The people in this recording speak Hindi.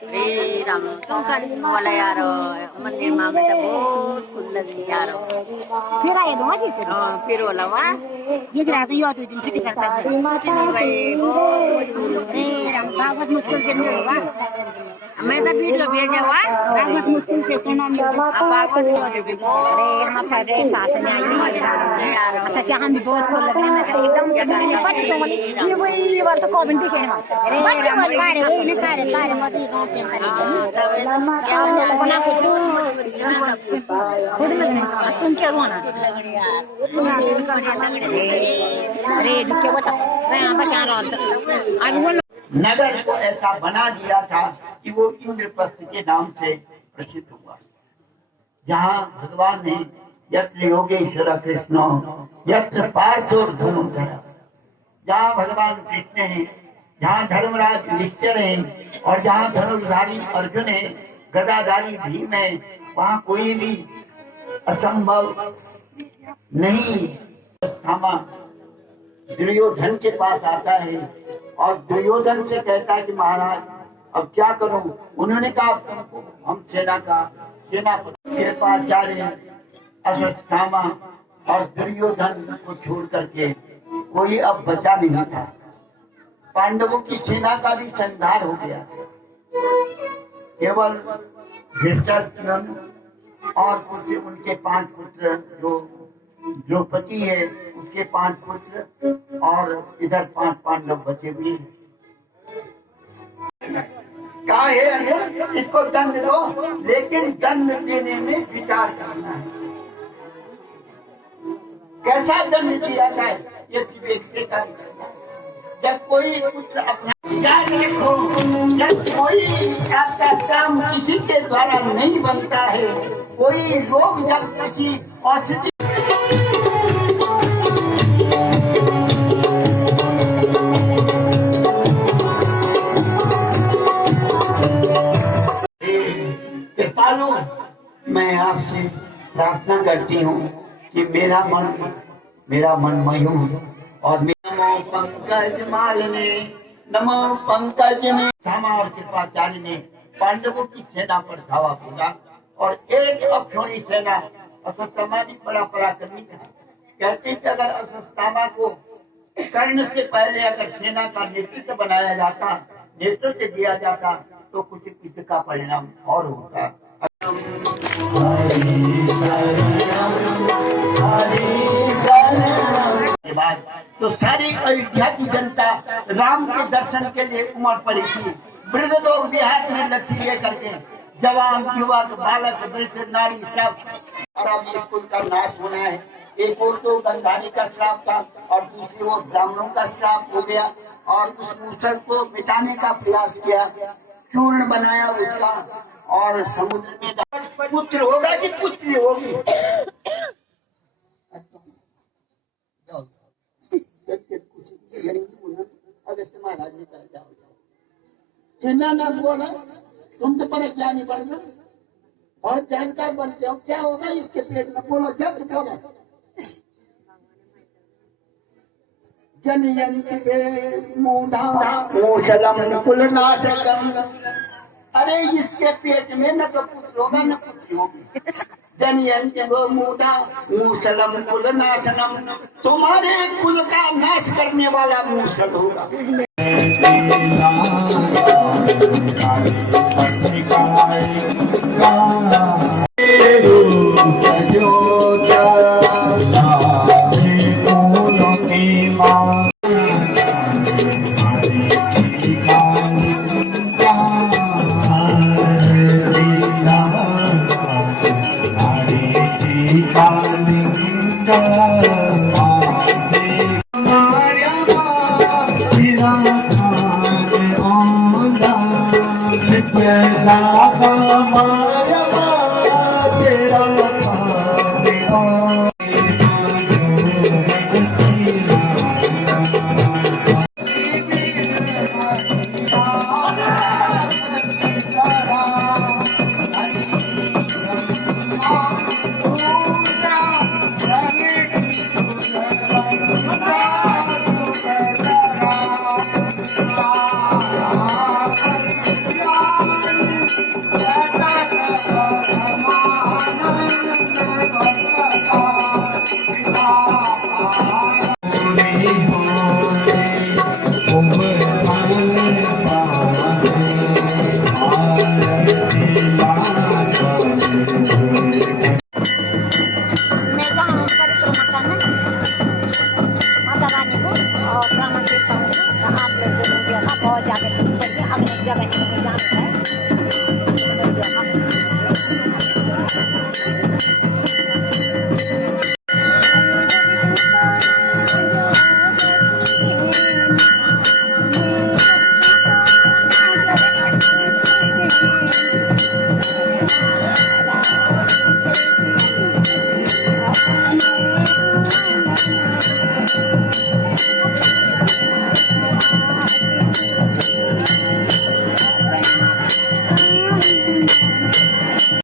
अरे राम तुम कल बोला यार मंदिर में तो बहुत खुल लगी यार फिर आए दो जी फिर बोला वहाँ ये गिरा तो यो 2 दिन छुट्टी करता है छुट्टी नहीं भाई बहुत मजबूरी अरे राम भागवत मुश्किल से मिल होगा मैं तो वीडियो भेजा हुआ भागवत मुश्किल से सुना मिल भागवत अरे हम पर सास ने आई सच्चा हम भी बहुत खोल लगने में एकदम से मैंने पट तो ये वही बार तो कमेंट दिखे ना अरे राम कार्य ये ने कार्य मत ही रोक चेक करेंगे बना कुछ खुद में तुम क्या रोना अरे जो क्या बता मैं बचा रहा हूं अब वो नगर को ऐसा बना दिया था कि वो इंद्रप्रस्थ के नाम से प्रसिद्ध हुआ, जहाँ भगवान ने यत्र योगेश्वर कृष्ण यत्र पार्थोर्धनुधर, जहाँ भगवान कृष्ण हैं, जहाँ धर्मराज युधिष्ठिर हैं और जहाँ धनुर्धारी अर्जुन है, गदाधारी भीम है, वहाँ कोई भी असंभव नहीं। थामा दुर्योधन के पास आता है और दुर्योधन से कहता है कि महाराज अब क्या करूं। उन्होंने कहा हम सेनापति के पास जा रहे हैं। अश्वत्थामा और दुर्योधन को छोड़ करके कोई अब बचा नहीं था। पांडवों की सेना का भी संहार हो गया, केवल धृतराष्ट्र और कुछ उनके 5 पुत्र, जो द्रौपदी है उसके 5 पुत्र और इधर 5 पांडव बचे हुए। क्या है इसको दंड दो, लेकिन दंड देने में विचार करना है, कैसा दंड दिया जाए ये विवेक से कार्य करना है। जब कोई पुत्र अपना याद रखो, जब कोई आपका काम किसी के द्वारा नहीं बनता है, कोई रोग जब किसी औषधि मैं आपसे प्रार्थना करती हूँ कि मेरा मन मयूर और नमो पंकज मालिने, नमो पंकज में धामा और कृपाचार्य ने पांडवों की सेना पर धावा बोला और एक अक्षोणी सेना अश्वत्थामा भी बड़ा पराक्रमी था। कहते कि अगर अश्वत्थामा को कर्ण से पहले अगर सेना का नेतृत्व बनाया जाता, नेतृत्व दिया जाता तो कुछ युद्ध का परिणाम और होता। के बाद तो सारी अयोध्या की जनता राम के दर्शन के लिए उमड़ पड़ी थी। वृद्ध लोग देहात में लट्ठी लेकर के, जवान युवक बालक वृद्ध नारी सब। और अब स्कूल का नाश होना है। एक और तो गंधारी का श्राप था और दूसरी ओर ब्राह्मणों का श्राप हो गया और उस मूसर को मिटाने का प्रयास किया, चूर्ण बनाया उसका और समुद्र में पुत्र होगा कि पुत्री होगी। अगस्त महाराज ने कहा चिन्ना ना बोला, तुम तो परेशानी बढ़ गए और जानकार बनते हो, क्या होगा इसके पेट में, बोलो जब बोला अरे इसके पेट में न तो पुत्र होगा न पुत्री होगी। जनयंति वो मूढ़ा मूसलम कुल नाशनम, तुम्हारे कुल का नाश करने वाला मूसल होगा। जगह जहाँ होता है